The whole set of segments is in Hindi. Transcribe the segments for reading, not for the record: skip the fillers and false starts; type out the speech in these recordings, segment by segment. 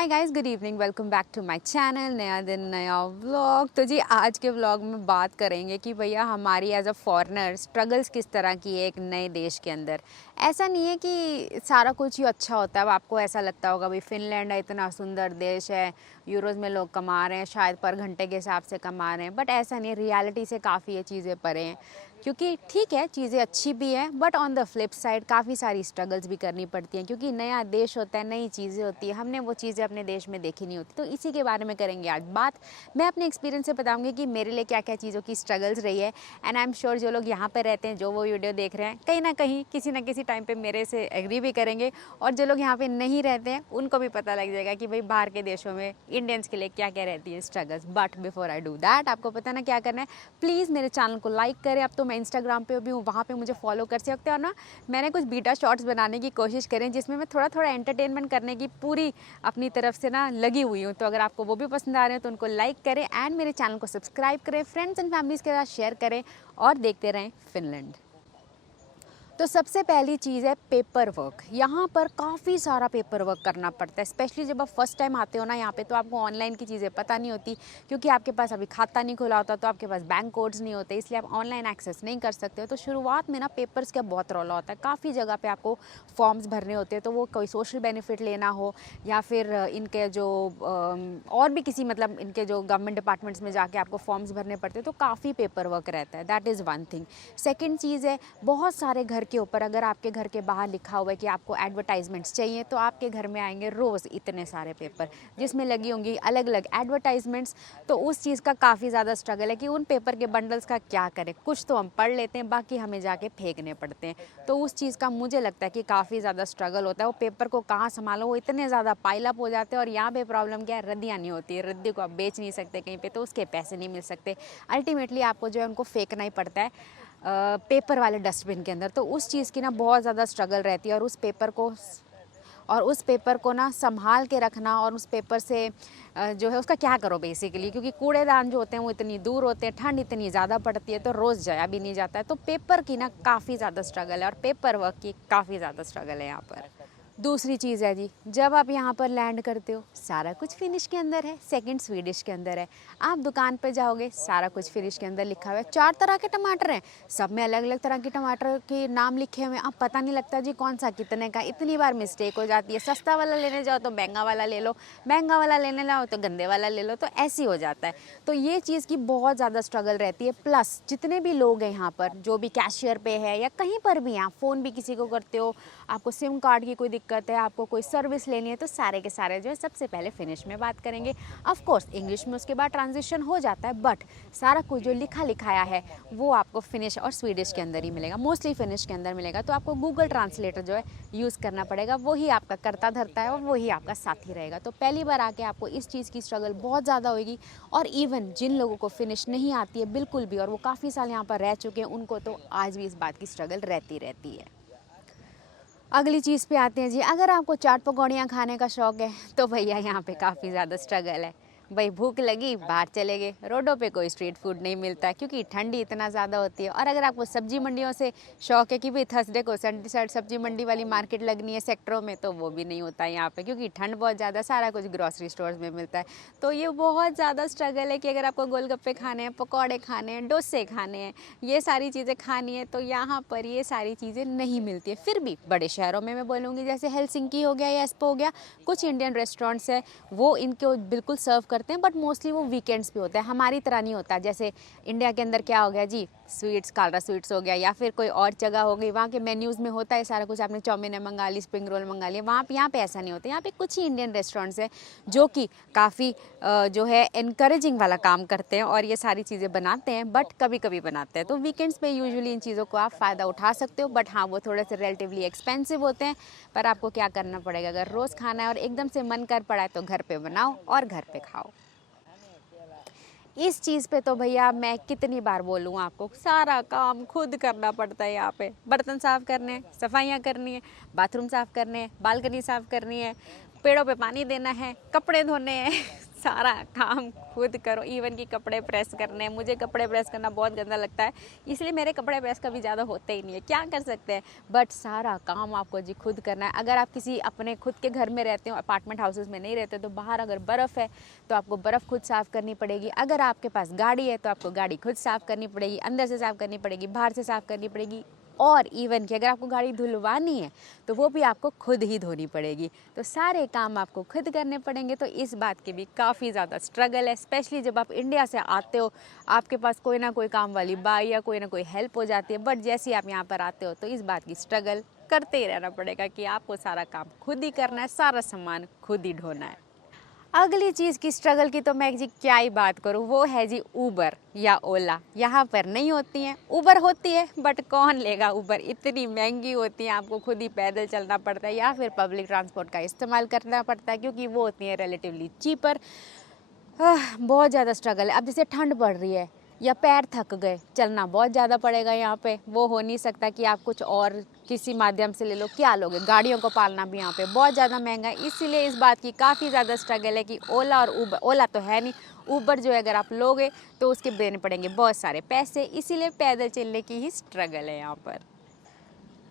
Hi guys, good evening. Welcome back to my channel. नया दिन नया व्लॉग। तो जी आज के व्लॉग में बात करेंगे कि भैया हमारी एज अ फॉरेनर स्ट्रगल्स किस तरह की है एक नए देश के अंदर। ऐसा नहीं है कि सारा कुछ ही अच्छा होता है। अब आपको ऐसा लगता होगा भाई फिनलैंड है, इतना सुंदर देश है, यूरोज़ में लोग कमा रहे हैं, शायद पर घंटे के हिसाब से कमा रहे हैं, बट ऐसा नहीं है। रियलिटी से काफ़ी ये चीज़ें परे हैं। क्योंकि ठीक है, चीज़ें अच्छी भी हैं, but on the flip side काफ़ी सारी स्ट्रगल्स भी करनी पड़ती हैं, क्योंकि नया देश होता है, नई चीज़ें होती है, हमने वो चीज़ें अपने देश में देखी नहीं होती। तो इसी के बारे में करेंगे आज बात। मैं अपने एक्सपीरियंस से बताऊंगी कि मेरे लिए क्या क्या चीज़ों की स्ट्रगल्स रही है। एंड आई एम श्योर जो लोग यहाँ पर रहते हैं, जो वो वीडियो देख रहे हैं, कहीं ना कहीं किसी न किसी टाइम पर मेरे से एग्री भी करेंगे। और जो लोग यहाँ पर नहीं रहते हैं उनको भी पता लग जाएगा कि भाई बाहर के देशों में इंडियंस के लिए क्या क्या रहती है struggles. But before I do that, आपको पता ना क्या करना है, प्लीज़ मेरे चैनल को लाइक करें। अब तो मैं इंस्टाग्राम पे भी हूँ, वहाँ पे मुझे फॉलो कर सकते हो। और ना मैंने कुछ बीटा शॉर्ट्स बनाने की कोशिश करें जिसमें मैं थोड़ा थोड़ा एंटरटेनमेंट करने की पूरी अपनी तरफ से ना लगी हुई हूँ। तो अगर आपको वो भी पसंद आ रहे हैं तो उनको लाइक करें एंड मेरे चैनल को सब्सक्राइब करें, फ्रेंड्स एंड फैमिलीज़ के साथ शेयर करें और देखते रहें फिनलैंड। तो सबसे पहली चीज़ है पेपर वर्क। यहाँ पर काफ़ी सारा पेपर वर्क करना पड़ता है, स्पेशली जब आप फर्स्ट टाइम आते हो ना यहाँ पे, तो आपको ऑनलाइन की चीज़ें पता नहीं होती, क्योंकि आपके पास अभी खाता नहीं खुला होता, तो आपके पास बैंक कोड्स नहीं होते, इसलिए आप ऑनलाइन एक्सेस नहीं कर सकते हो। तो शुरुआत में ना पेपर्स का बहुत रौला होता है। काफ़ी जगह पर आपको फॉर्म्स भरने होते हैं, तो वो कोई सोशल बेनिफिट लेना हो या फिर इनके जो और भी किसी मतलब इनके जो गवर्नमेंट डिपार्टमेंट्स में जाके आपको फॉर्म्स भरने पड़ते हैं, तो काफ़ी पेपर वर्क रहता है। That is one thing. Second चीज़ है, बहुत सारे घर के ऊपर अगर आपके घर के बाहर लिखा हुआ है कि आपको एडवर्टाइजमेंट्स चाहिए, तो आपके घर में आएंगे रोज़ इतने सारे पेपर जिसमें लगी होंगी अलग अलग एडवर्टाइजमेंट्स। तो उस चीज़ का काफ़ी ज़्यादा स्ट्रगल है कि उन पेपर के बंडल्स का क्या करें। कुछ तो हम पढ़ लेते हैं, बाकी हमें जाके फेंकने पड़ते हैं। तो उस चीज़ का मुझे लगता है कि काफ़ी ज़्यादा स्ट्रगल होता है। वो पेपर को कहाँ संभालो, वो इतने ज़्यादा पाइलअप हो जाते हैं। और यहाँ पे प्रॉब्लम क्या है, रद्दियाँ नहीं होती है। रद्दी को आप बेच नहीं सकते कहीं पे, तो उसके पैसे नहीं मिल सकते। अल्टीमेटली आपको जो है उनको फेंकना ही पड़ता है पेपर वाले डस्टबिन के अंदर। तो उस चीज़ की ना बहुत ज़्यादा स्ट्रगल रहती है। और उस पेपर को ना संभाल के रखना, और उस पेपर से जो है उसका क्या करो बेसिकली, क्योंकि कूड़ेदान जो होते हैं वो इतनी दूर होते हैं, ठंड इतनी ज़्यादा पड़ती है, तो रोज़ जाया भी नहीं जाता है। तो पेपर की ना काफ़ी ज़्यादा स्ट्रगल है, और पेपर वर्क की काफ़ी ज़्यादा स्ट्रगल है यहाँ पर। दूसरी चीज़ है जी, जब आप यहाँ पर लैंड करते हो सारा कुछ फिनिश के अंदर है, सेकंड स्वीडिश के अंदर है। आप दुकान पर जाओगे, सारा कुछ फिनिश के अंदर लिखा हुआ है। 4 तरह के टमाटर हैं, सब में अलग अलग तरह के टमाटर के नाम लिखे हुए हैं। अब पता नहीं लगता जी कौन सा कितने का। इतनी बार मिस्टेक हो जाती है। सस्ता वाला लेने जाओ तो महंगा वाला ले लो, महंगा वाला लेने जाओ तो गंदे वाला ले लो, तो ऐसे ही हो जाता है। तो ये चीज़ की बहुत ज़्यादा स्ट्रगल रहती है। प्लस जितने भी लोग हैं यहाँ पर, जो भी कैशियर पे है या कहीं पर भी, आप फ़ोन भी किसी को करते हो, आपको सिम कार्ड की कोई दिक्कत है, आपको कोई सर्विस लेनी है, तो सारे के सारे जो है सबसे पहले फिनिश में बात करेंगे। ऑफ कोर्स इंग्लिश में उसके बाद ट्रांजिशन हो जाता है, बट सारा कुछ जो लिखा लिखाया है वो आपको फिनिश और स्वीडिश के अंदर ही मिलेगा, मोस्टली फिनिश के अंदर मिलेगा। तो आपको गूगल ट्रांसलेटर जो है यूज़ करना पड़ेगा, वही आपका करता धरता है और वही आपका साथी रहेगा। तो पहली बार आके आपको इस चीज़ की स्ट्रगल बहुत ज़्यादा होगी। और इवन जिन लोगों को फिनिश नहीं आती है बिल्कुल भी, और वो काफ़ी साल यहाँ पर रह चुके हैं, उनको तो आज भी इस बात की स्ट्रगल रहती रहती है। अगली चीज़ पे आते हैं जी, अगर आपको चाट पकौड़ियाँ खाने का शौक़ है तो भैया यहाँ पे काफ़ी ज़्यादा स्ट्रगल है। भाई भूख लगी, बाहर चले गए, रोडों पे कोई स्ट्रीट फूड नहीं मिलता है, क्योंकि ठंडी इतना ज़्यादा होती है। और अगर आपको सब्जी मंडियों से शौक़ है कि भाई थर्सडे को सब्जी मंडी वाली मार्केट लगनी है सेक्टरों में, तो वो भी नहीं होता है यहाँ पे, क्योंकि ठंड बहुत ज़्यादा, सारा कुछ ग्रॉसरी स्टोर्स में मिलता है। तो ये बहुत ज़्यादा स्ट्रगल है कि अगर आपको गोलगप्पे खाने हैं, पकौड़े खाने हैं, डोसे खाने हैं, ये सारी चीज़ें खानी है, तो यहाँ पर ये सारी चीज़ें नहीं मिलती है। फिर भी बड़े शहरों में मैं बोलूँगी, जैसे हेलसिंकी हो गया या एस्पो हो गया, कुछ इंडियन रेस्टोरेंट्स हैं वो इनको बिल्कुल सर्व करते हैं, बट मोस्टली वो वीकेंड्स पे होता है। हमारी तरह नहीं होता। जैसे इंडिया के अंदर क्या हो गया जी, स्वीट्स, कालरा स्वीट्स हो गया, या फिर कोई और जगह हो गई, वहाँ के मेन्यूज़ में होता है सारा कुछ। आपने चाउमीन मंगा ली, स्प्रिंग रोल मंगा लिया, वहाँ पे यहाँ पे ऐसा नहीं होता। यहाँ पे कुछ ही इंडियन रेस्टोरेंट्स हैं जो कि काफ़ी जो है इनकरेजिंग वाला काम करते हैं और ये सारी चीज़ें बनाते हैं, बट कभी कभी बनाते हैं। तो वीकेंड्स पे यूजुअली इन चीज़ों को आप फ़ायदा उठा सकते हो, बट हाँ वो थोड़े से रिलेटिवली एक्सपेंसिव होते हैं। पर आपको क्या करना पड़ेगा, अगर रोज़ खाना है और एकदम से मन कर पड़ा है तो घर पे बनाओ और घर पे खाओ। इस चीज़ पे तो भैया मैं कितनी बार बोलूँ आपको, सारा काम खुद करना पड़ता है। यहाँ पे बर्तन साफ़ करने हैं, सफाइयाँ करनी है, बाथरूम साफ़ करने हैं, बालकनी साफ़ करनी है, पेड़ों पे पानी देना है, कपड़े धोने हैं सारा काम खुद करो, इवन कि कपड़े प्रेस करने, मुझे कपड़े प्रेस करना बहुत गंदा लगता है, इसलिए मेरे कपड़े प्रेस कभी ज़्यादा होते ही नहीं है, क्या कर सकते हैं। बट सारा काम आपको जी खुद करना है। अगर आप किसी अपने खुद के घर में रहते हो, अपार्टमेंट हाउसेस में नहीं रहते, तो बाहर अगर बर्फ़ है तो आपको बर्फ़ खुद साफ़ करनी पड़ेगी। अगर आपके पास गाड़ी है तो आपको गाड़ी खुद साफ़ करनी पड़ेगी, अंदर से साफ़ करनी पड़ेगी, बाहर से साफ़ करनी पड़ेगी। और इवन कि अगर आपको गाड़ी धुलवानी है तो वो भी आपको खुद ही धोनी पड़ेगी। तो सारे काम आपको खुद करने पड़ेंगे। तो इस बात की भी काफ़ी ज़्यादा स्ट्रगल है, स्पेशली जब आप इंडिया से आते हो, आपके पास कोई ना कोई काम वाली बाई या कोई ना कोई हेल्प हो जाती है। बट जैसे ही आप यहाँ पर आते हो तो इस बात की स्ट्रगल करते ही रहना पड़ेगा कि आपको सारा काम खुद ही करना है, सारा सामान खुद ही ढोना है। अगली चीज़ की स्ट्रगल की तो मैं जी क्या ही बात करूँ, वो है जी ऊबर या ओला। यहाँ पर नहीं होती हैं, ऊबर होती है बट कौन लेगा ऊबर, इतनी महंगी होती है, आपको खुद ही पैदल चलना पड़ता है या फिर पब्लिक ट्रांसपोर्ट का इस्तेमाल करना पड़ता है, क्योंकि वो होती है रिलेटिवली चीपर। बहुत ज़्यादा स्ट्रगल है। अब जैसे ठंड पड़ रही है या पैर थक गए, चलना बहुत ज़्यादा पड़ेगा यहाँ पे, वो हो नहीं सकता कि आप कुछ और किसी माध्यम से ले लो, क्या लोगे, गाड़ियों को पालना भी यहाँ पे बहुत ज़्यादा महंगा है। इसीलिए इस बात की काफ़ी ज़्यादा स्ट्रगल है कि ओला और ऊबर, ओला तो है नहीं, ऊबर जो है अगर आप लोगे तो उसके देने पड़ेंगे बहुत सारे पैसे, इसीलिए पैदल चलने की ही स्ट्रगल है यहाँ पर।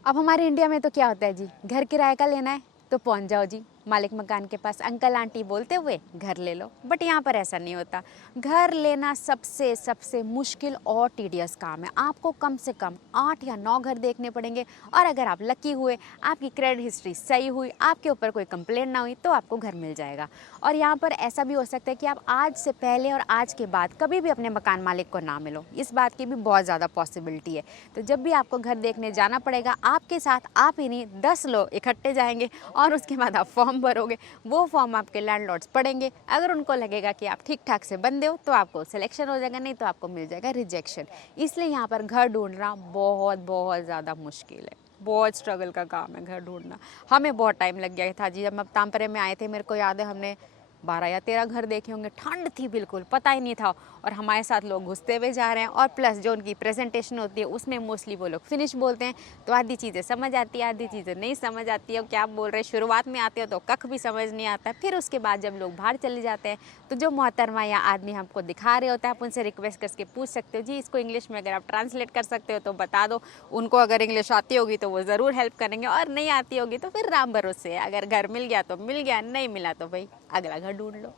अब हमारे इंडिया में तो क्या होता है जी, घर किराए का लेना है तो पहुंच जाओ जी मालिक मकान के पास, अंकल आंटी बोलते हुए घर ले लो। बट यहाँ पर ऐसा नहीं होता। घर लेना सबसे सबसे मुश्किल और टीडियस काम है। आपको कम से कम 8 या 9 घर देखने पड़ेंगे, और अगर आप लकी हुए, आपकी क्रेडिट हिस्ट्री सही हुई, आपके ऊपर कोई कंप्लेंट ना हुई, तो आपको घर मिल जाएगा। और यहाँ पर ऐसा भी हो सकता है कि आप आज से पहले और आज के बाद कभी भी अपने मकान मालिक को ना मिलो, इस बात की भी बहुत ज़्यादा पॉसिबिलिटी है। तो जब भी आपको घर देखने जाना पड़ेगा, आपके साथ आप ही नहीं 10 लोग इकट्ठे जाएंगे, और उसके बाद आप फॉर्म भरोगे। वो फॉर्म आपके लैंडलॉर्ड्स पढ़ेंगे, अगर उनको लगेगा कि आप ठीक ठाक से बंदे हो तो आपको सिलेक्शन हो जाएगा, नहीं तो आपको मिल जाएगा रिजेक्शन। इसलिए यहाँ पर घर ढूंढना बहुत बहुत ज़्यादा मुश्किल है, बहुत स्ट्रगल का काम है घर ढूंढना। हमें बहुत टाइम लग गया था जी, जब हम तामपरे में आए थे, मेरे को याद है हमने 12 या 13 घर देखे होंगे। ठंड थी बिल्कुल, पता ही नहीं था, और हमारे साथ लोग घुसते हुए जा रहे हैं। और प्लस जो उनकी प्रेजेंटेशन होती है उसमें मोस्टली वो लोग फिनिश बोलते हैं, तो आधी चीज़ें समझ आती है, आधी चीज़ें नहीं समझ आती है, क्या बोल रहे हैं। शुरुआत में आते हो तो कख भी समझ नहीं आता, फिर उसके बाद जब लोग बाहर चले जाते हैं तो जो मोहतरमा या आदमी हमको दिखा रहे होता है, आप उनसे रिक्वेस्ट करके पूछ सकते हो, जी इसको इंग्लिश में अगर आप ट्रांसलेट कर सकते हो तो बता दो। उनको अगर इंग्लिश आती होगी तो वो ज़रूर हेल्प करेंगे, और नहीं आती होगी तो फिर राम भरोसे है, अगर घर मिल गया तो मिल गया, नहीं मिला तो भाई अगला घर ढूंढ लो।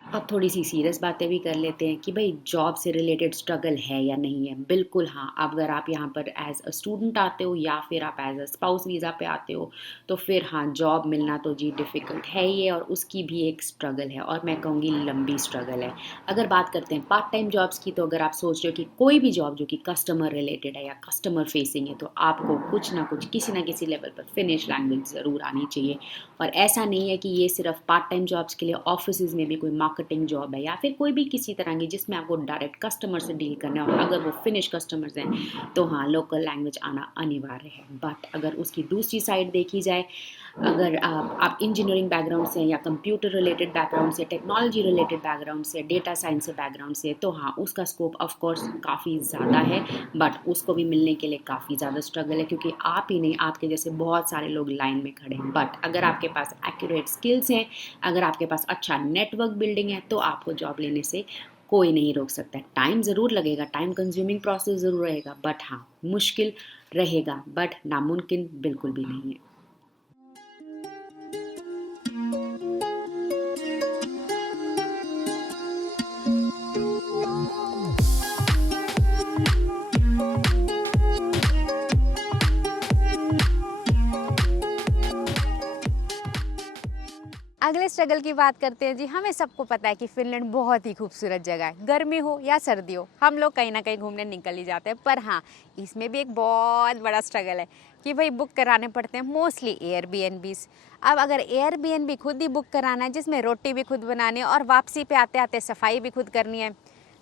अब थोड़ी सी सीरियस बातें भी कर लेते हैं कि भाई जॉब से रिलेटेड स्ट्रगल है या नहीं है। बिल्कुल हाँ, अगर आप यहाँ पर एज अ स्टूडेंट आते हो या फिर आप एज अ स्पाउस वीज़ा पे आते हो तो फिर हाँ, जॉब मिलना तो जी डिफ़िकल्ट है ही है, और उसकी भी एक स्ट्रगल है, और मैं कहूँगी लंबी स्ट्रगल है। अगर बात करते हैं पार्ट टाइम जॉब्स की, तो अगर आप सोच रहे हो कि कोई भी जॉब जो कि कस्टमर रिलेटेड है या कस्टमर फेसिंग है, तो आपको कुछ ना कुछ किसी ना किसी लेवल पर फिनिश लैंग्वेज ज़रूर आनी चाहिए। और ऐसा नहीं है कि ये सिर्फ पार्ट टाइम जॉब्स के लिए, ऑफिस में भी कोई मार्केटिंग जॉब है या फिर कोई भी किसी तरह की जिसमें आपको डायरेक्ट कस्टमर से डील करना है, और अगर वो फिनिश कस्टमर्स हैं तो हाँ, लोकल लैंग्वेज आना अनिवार्य है। बट अगर उसकी दूसरी साइड देखी जाए, अगर आप इंजीनियरिंग बैकग्राउंड से या कंप्यूटर रिलेटेड बैकग्राउंड से, टेक्नोलॉजी रिलेटेड बैकग्राउंड से, डेटा साइंस से बैकग्राउंड से, तो हाँ, उसका स्कोप ऑफ कोर्स काफ़ी ज़्यादा है। बट उसको भी मिलने के लिए काफ़ी ज़्यादा स्ट्रगल है, क्योंकि आप ही नहीं, आपके जैसे बहुत सारे लोग लाइन में खड़े हैं। बट अगर आपके पास एक्यूरेट स्किल्स हैं, अगर आपके पास अच्छा नेटवर्क बिल्डिंग है, तो आपको जॉब लेने से कोई नहीं रोक सकता। टाइम ज़रूर लगेगा, टाइम कंज्यूमिंग प्रोसेस ज़रूर रहेगा, बट हाँ, मुश्किल रहेगा, बट नामुमकिन बिल्कुल भी नहीं है। अगले स्ट्रगल की बात करते हैं जी। हमें सबको पता है कि फिनलैंड बहुत ही खूबसूरत जगह है, गर्मी हो या सर्दी हो, हम लोग कहीं ना कहीं घूमने निकल ही जाते हैं। पर हाँ, इसमें भी एक बहुत बड़ा स्ट्रगल है कि भाई बुक कराने पड़ते हैं मोस्टली एयरबीएनबीज। अब अगर एयरबीएनबी खुद ही बुक कराना है, जिसमें रोटी भी खुद बनानी है और वापसी पे आते आते सफाई भी खुद करनी है,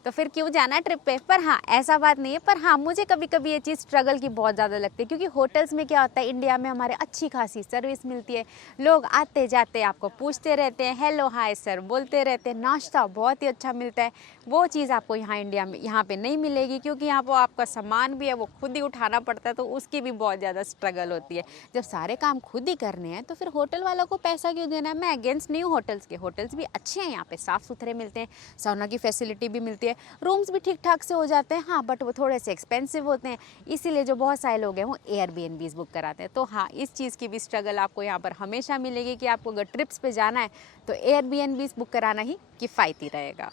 तो फिर क्यों जाना ट्रिप पे। पर हाँ, ऐसा बात नहीं है, पर हाँ मुझे कभी कभी ये चीज़ स्ट्रगल की बहुत ज़्यादा लगती है, क्योंकि होटल्स में क्या होता है, इंडिया में हमारे अच्छी खासी सर्विस मिलती है, लोग आते जाते आपको पूछते रहते हैं, हेलो हाय सर बोलते रहते हैं, नाश्ता बहुत ही अच्छा मिलता है। वो चीज़ आपको यहाँ इंडिया में यहाँ पे नहीं मिलेगी, क्योंकि यहाँ पर आपका सामान भी है वो खुद ही उठाना पड़ता है, तो उसकी भी बहुत ज़्यादा स्ट्रगल होती है। जब सारे काम खुद ही करने हैं तो फिर होटल वालों को पैसा क्यों देना है। मैं अगेंस्ट नहीं हूँ होटल्स के, होटल्स भी अच्छे हैं, यहाँ पे साफ़ सुथरे मिलते हैं, साउना की फैसिलिटी भी मिलती है, रूम्स भी ठीक ठाक से हो जाते हैं, हाँ बट वो थोड़े से एक्सपेंसिव होते हैं, इसीलिए जो बहुत सारे लोग हैं वो एयरबीएनबीज बुक कराते हैं। तो हाँ, इस चीज़ की भी स्ट्रगल आपको यहाँ पर हमेशा मिलेगी कि आपको अगर ट्रिप्स पे जाना है तो एयरबीएनबीज बुक कराना ही किफ़ायती रहेगा।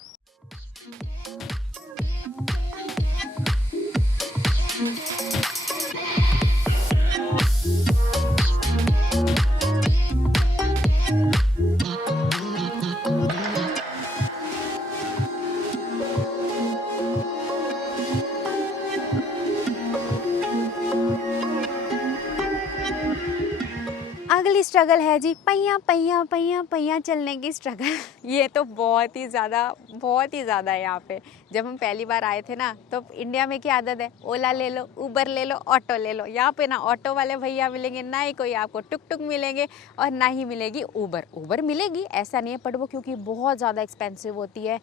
अगली स्ट्रगल है जी पहिया पहिया पहिया पहिया चलने की स्ट्रगल। ये तो बहुत ही ज़्यादा है यहाँ पे। जब हम पहली बार आए थे ना, तो इंडिया में क्या आदत है, ओला ले लो, उबर ले लो, ऑटो ले लो। यहाँ पे ना ऑटो वाले भैया मिलेंगे, ना ही कोई आपको टुक टुक मिलेंगे, और ना ही मिलेगी उबर मिलेगी ऐसा नहीं है, बट वो क्योंकि बहुत ज़्यादा एक्सपेंसिव होती है,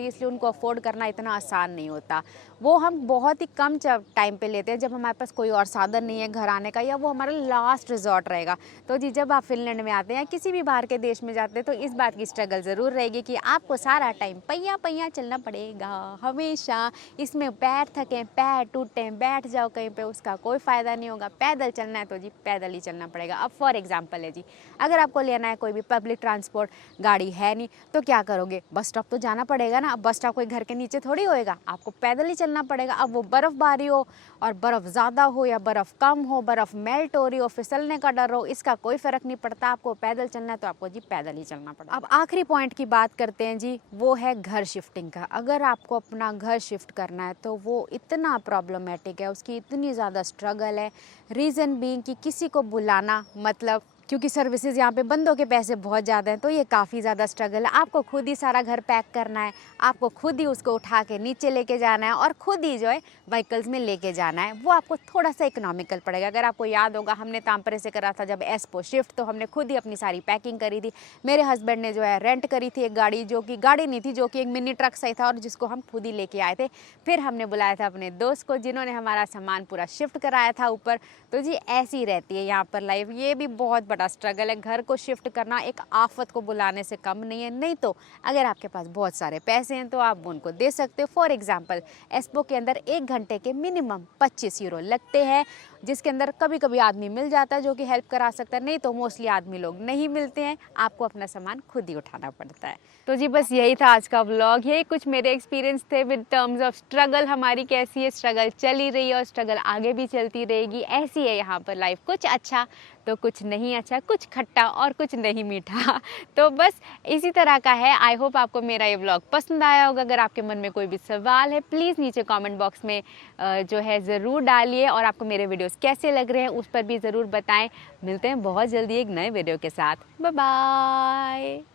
इसलिए उनको अफोर्ड करना इतना आसान नहीं होता। वो हम बहुत ही कम टाइम पे लेते हैं, जब हमारे पास कोई और साधन नहीं है घर आने का, या वो हमारा लास्ट रिजॉर्ट रहेगा। तो जी, जब आप फिनलैंड में आते हैं या किसी भी बाहर के देश में जाते हैं, तो इस बात की स्ट्रगल ज़रूर रहेगी कि आपको सारा टाइम पहिया पहिया चलना पड़ेगा हमेशा। इसमें पैर थके, पैर टूटे, बैठ जाओ कहीं पे, उसका कोई फ़ायदा नहीं होगा। पैदल चलना है तो जी पैदल ही चलना पड़ेगा। अब फॉर एग्जाम्पल है जी, अगर आपको लेना है कोई भी पब्लिक ट्रांसपोर्ट, गाड़ी है नहीं, तो क्या करोगे, बस स्टॉप तो जाना पड़ेगा ना। अब बस स्टॉप कोई घर के नीचे थोड़ी होएगा, आपको पैदल ही चलना पड़ेगा। अब वो बर्फ़बारी हो और बर्फ़ ज़्यादा हो या बर्फ़ कम हो, बर्फ़ मेल्ट हो रही हो, फिसलने का डर हो, इसका कोई फ़र्क नहीं पड़ता। आपको पैदल चलना है तो आपको जी पैदल ही चलना पड़ेगा। अब आखिरी पॉइंट की बात करते हैं जी, वो है घर शिफ्टिंग का। अगर आपको अपना घर शिफ्ट करना है तो वो इतना प्रॉब्लमेटिक है, उसकी इतनी ज़्यादा स्ट्रगल है। रीज़न बीइंग कि किसी को बुलाना, मतलब क्योंकि सर्विसेज यहाँ पे बंदों के पैसे बहुत ज़्यादा हैं, तो ये काफ़ी ज़्यादा स्ट्रगल है। आपको खुद ही सारा घर पैक करना है, आपको खुद ही उसको उठा के नीचे लेके जाना है, और खुद ही जो है व्हीकल्स में लेके जाना है। वो आपको थोड़ा सा इकोनॉमिकल पड़ेगा। अगर आपको याद होगा, हमने तामपरे से करा था जब एस्पो शिफ्ट, तो हमने खुद ही अपनी सारी पैकिंग करी थी। मेरे हस्बैंड ने जो है रेंट करी थी एक गाड़ी, जो कि गाड़ी नहीं थी, जो कि एक मिनी ट्रक सही था, और जिसको हम खुद ही लेके आए थे। फिर हमने बुलाया था अपने दोस्त को, जिन्होंने हमारा सामान पूरा शिफ्ट कराया था ऊपर। तो जी ऐसी रहती है यहाँ पर लाइफ। ये भी बहुत बड़ा स्ट्रगल है। घर को शिफ्ट करना एक आफत को बुलाने से कम नहीं है। नहीं तो अगर आपके पास बहुत सारे पैसे हैं तो आप उनको दे सकते हो। फॉर एग्जांपल, एस्पो के अंदर 1 घंटे के मिनिमम 25 यूरो लगते हैं, जिसके अंदर कभी कभी आदमी मिल जाता है जो कि हेल्प करा सकता है, नहीं तो मोस्टली आदमी लोग नहीं मिलते हैं, आपको अपना सामान खुद ही उठाना पड़ता है। तो जी बस यही था आज का व्लॉग। यही कुछ मेरे एक्सपीरियंस थे विद टर्म्स ऑफ स्ट्रगल। हमारी कैसी है, स्ट्रगल चल ही रही है और स्ट्रगल आगे भी चलती रहेगी। ऐसी है यहाँ पर लाइफ, कुछ अच्छा तो कुछ नहीं अच्छा, कुछ खट्टा और कुछ नहीं मीठा। तो बस इसी तरह का है। आई होप आपको मेरा ये व्लॉग पसंद आया होगा। अगर आपके मन में कोई भी सवाल है, प्लीज़ नीचे कमेंट बॉक्स में जो है ज़रूर डालिए, और आपको मेरे वीडियोस कैसे लग रहे हैं उस पर भी ज़रूर बताएं। मिलते हैं बहुत जल्दी एक नए वीडियो के साथ। Bye bye.